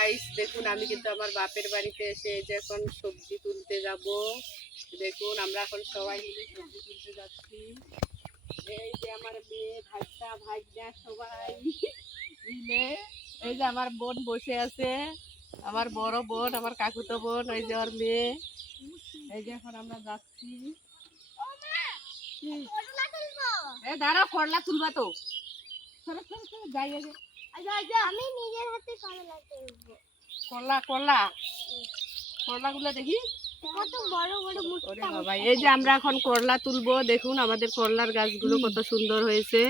Guys দেখুন আমি কিন্তু আমার বাপের বাড়িতে এসে এই যে এখন সবজি তুলতে যাব। দেখুন আমরা এখন সবাই মিলে সবজি তুলতে যাচ্ছি। এই যে আমার মেয়ে ভাইটা ভাইটা সবাই মিলে, এই যে আমার বোন বসে আছে, আমার বড় বোন, আমার কাকুতো বোন, ওই যে ওর মেয়ে। এই যে এখন আমরা যাচ্ছি। দাঁড়াও, করলা তুলবা তো। যাই আগে। আমি নিজের হাতে করলা তুলবো। করলাগুলো দেখি কত বড় বড় মোটা বাবা। এই যে আমরা এখন করলা তুলবো। দেখুন আমাদের করলার গাছগুলো কত সুন্দর হয়েছে।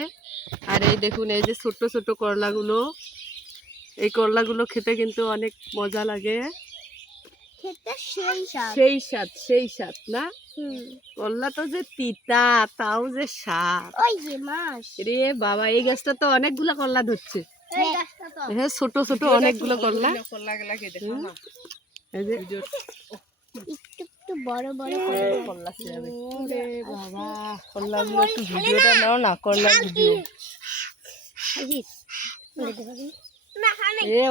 আর এই দেখুন এই যে ছোট ছোট করলাগুলো, এই করলাগুলো খেতে কিন্তু অনেক মজা লাগে। খেতে সেই স্বাদ। সেই স্বাদ না? করলা তো যে তিতা, তাও যে স্বাদ। ওই যে মাছ রে বাবা, এই গাছটা তো অনেকগুলো করলা ধরছে। এই গাছটা তো হ্যাঁ, ছোট ছোট অনেকগুলো করলা। এই যে একটু একটু বড় বড় করলা ছিড়াবে। ওরে বাবা, করলাগুলো একটু ভিডিওটা নাও না, করলার ভিডিও।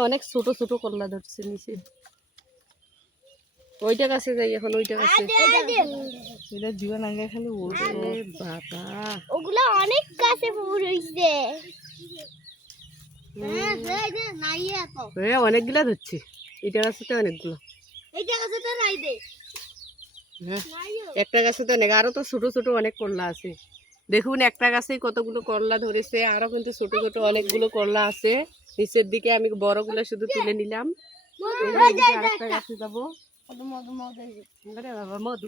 অনেক ছোট ছোট করলা ধরছে নিচে। ওইটা কাছে যাই এখন, ওইটা কাছে। এটা জীবন আগে খালি ওরে বাবা, ওগুলা অনেক গাছে ফুল হইছে। অনেকগুলা ধরছে। এটা গাছে তো অনেকগুলো। এইটা গাছে তো নাই দে। একটা গাছে তো অনেক, আরো তো ছোট ছোট অনেক করলা আছে। দেখুন একটা গাছেই কতগুলো করলা ধরেছে, আরো কিন্তু ছোট ছোট অনেকগুলো করলা আছে নিচের দিকে। আমি বড়গুলো শুধু তুলে নিলাম। আরেকটা গাছে যাবো। বাবা মধু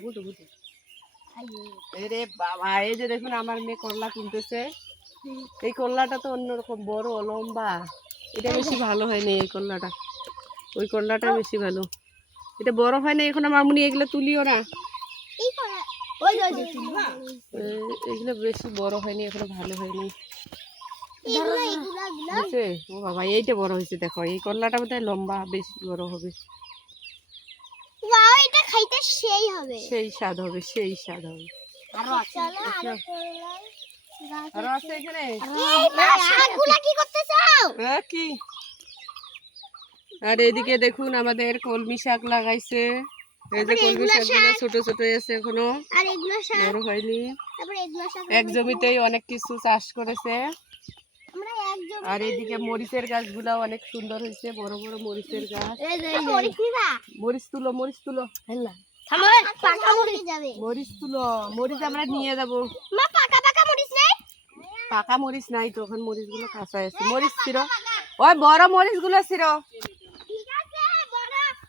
মধু মধু। রে বাবা, এই যে দেখুন আমার মেয়ে করলা তুলতেছে। এই করলাটা তো অন্যরকম বড় লম্বা। এটা বেশি ভালো হয়নি এই করলাটা, ওই করলাটা বেশি ভালো। এটা বড় হয় না এখন। মামুনি এগুলো তুলিও না, এগুলো বেশি বড় হয়নি এখনো, ভালো হয়নি। ও বাবা, এইটা বড় হয়েছে দেখো। এই করলাটা বোধহয় লম্বা, বেশি বড় হবে। এটা খাইতে সেই হবে, সেই স্বাদ হবে, সেই স্বাদ হবে। আরো আছে এখানে। কি করতে চাও? কি? আর এদিকে দেখুন আমাদের কলমি শাক লাগাইছে। এই যে কলমি শাকগুলো ছোট ছোট আছে এখনো, বড় হয়নি। এক জমিতেই অনেক কিছু চাষ করেছে। আর এইদিকে মরিচের গাছগুলো অনেক সুন্দর হয়েছে, বড় বড় মরিচের গাছ। মরিচ তুলো, মরিচ তুলো। মরিচ তুলো, মরিচ আমরা নিয়ে যাবো। পাকা মরিচ নাই তো, এখন মরিচ গুলো কাঁচা আছে। মরিচ ছিল, ওই বড় মরিচ গুলো ছিল।